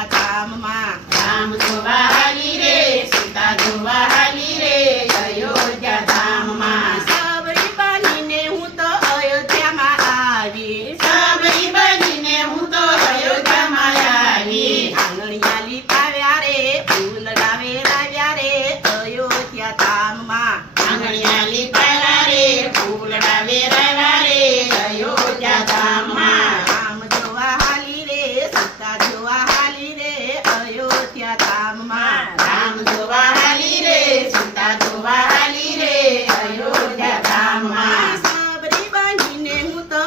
અયોધ્યા ધામમાં રામ જોવા હાલી રે સીતા જોવા હાલી રે અયોધ્યા ધામમાં સબરી બનીને હું તો અયોધ્યામાં આવી સબરી બનીને હું તો અયોધ્યામાં આવી આંગણિયા લીપાવ્યા રે ફૂલડા વેરાવ્યા રે અયોધ્યા ધામમાં આંગણિયા લીપાવ્યા રે ફૂલડા વેરાવ્યા રે અયોધ્યા ધામમાં રામ જોવા હાલી રે સીતા જોવા હાલી રે અયોધ્યા ધામમાં રામ જોવા હાલી રે સીતા જોવા હાલી રે અયોધ્યા ધામમાં સબરી બનીને હું તો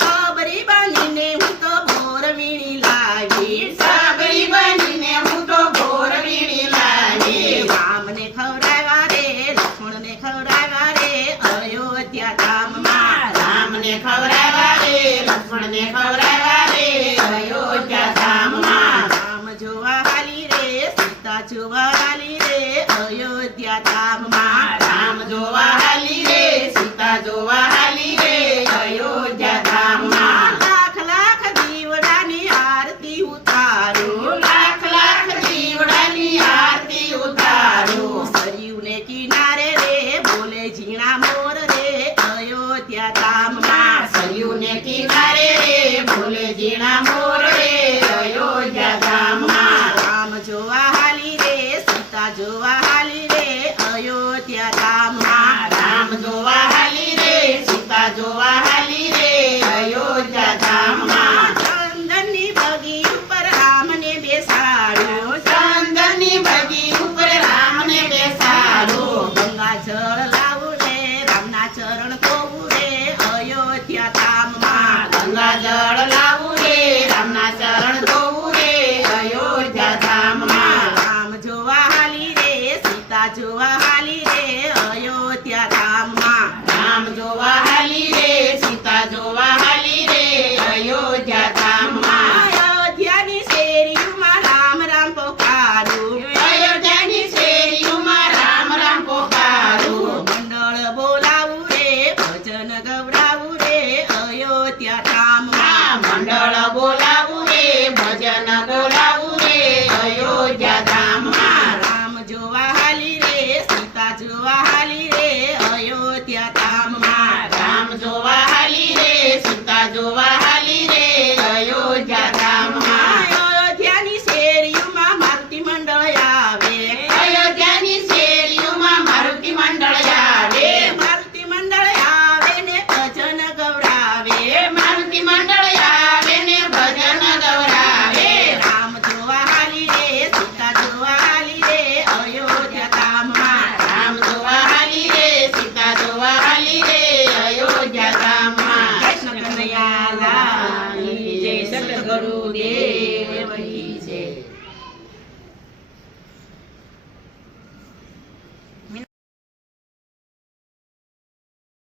સબરી બનીને હું તો ભોર વીણી લાવી સબરી બનીને હું તો ભોર વીણી લાવી રામને ખવડાવ્યા રે લક્ષ્મણને ખવડાવ્યા રે અયોધ્યા ધામમાં રામને ખવડાવ્યા રે લક્ષ્મણને ખવડાવ્યા રે અયોધ્યા ધામમાં રામ જોવા હાલી રે સીતા જોવા હાલી રે અયોધ્યા ધામમાં રામ જોવા હાલી રે સીતા જોવા હાલી રે અયોધ્યા ધામમાં લાખ લાખ દીવડાની આરતી ઉતારું લાખ લાખ દીવડાની આરતી ઉતારું સરયુને કિનારે રે બોલે ઝીણા મોર રે અયોધ્યા ધામમાં સરયુને કિનારે રે બોલે ઝીણા મોર રે અયોધ્યા ધામમાં રામ જોવા હાલી રે સીતા જોવા હાલી રે અયોધ્યા ધામમાં રામ જોવા હાલી રે સીતા જોવા હાલી રે અયોધ્યા ધામમાં ચંદનની બગી ઉપર રામને બેસાડ્યો ચંદનની બગી ઉપર રામને બેસાડ્યો ગંગા જળ લાવું રે રામના ચરણ ધોવું રે અયોધ્યા ધામમાં ગંગા જળ લાવું રે રામના ચરણ ધોવું રે અયોધ્યા ધામમાં રામ જોવા હાલી રે સીતા જોવા હાલી રે અયોધ્યા ધામમાં રામ જોવા હાલી રે સીતા જોવા હાલી રે અયોધ્યા ધામમાં અયોધ્યાની શેરીઓમાં રામ રામ પોકારું અયોધ્યાની શેરીઓમાં રામ રામ પોકારું મંડળ બોલાવું રે ભજન ગવડાવું રે અયોધ્યા ધામમાં મંડળ બોલાવું રે ભજન બોલાવું રે અયોધ્યા ધામમાં રામ જોવા હાલી રે સીતા જોવા હાલી રે અયોધ્યા ધામમાં રામ જોવા હાલી રે સીતા જોવા હાલી રે અયોધ્યા ધામમાં અયોધ્યાની શેરીઓમાં મારુતિ મંડળ આવે અયોધ્યાની શેરીઓમાં મારુતિ મંડળ આવે મારુતિ મંડળ આવે ને ભજન ગવડાવે મારુતિ મંડળ આવે ને ભજન ગવડાવે રામ જોવા હાલી રે સીતા જોવા હાલી રે અયોધ્યા ધામમાં રામ જોવા હાલી રે સીતા જોવા હાલી રે અયોધ્યા ધામમાં કૃષ્ણ કનૈયા લાલ કી જય સતગુરુદેવ કી જય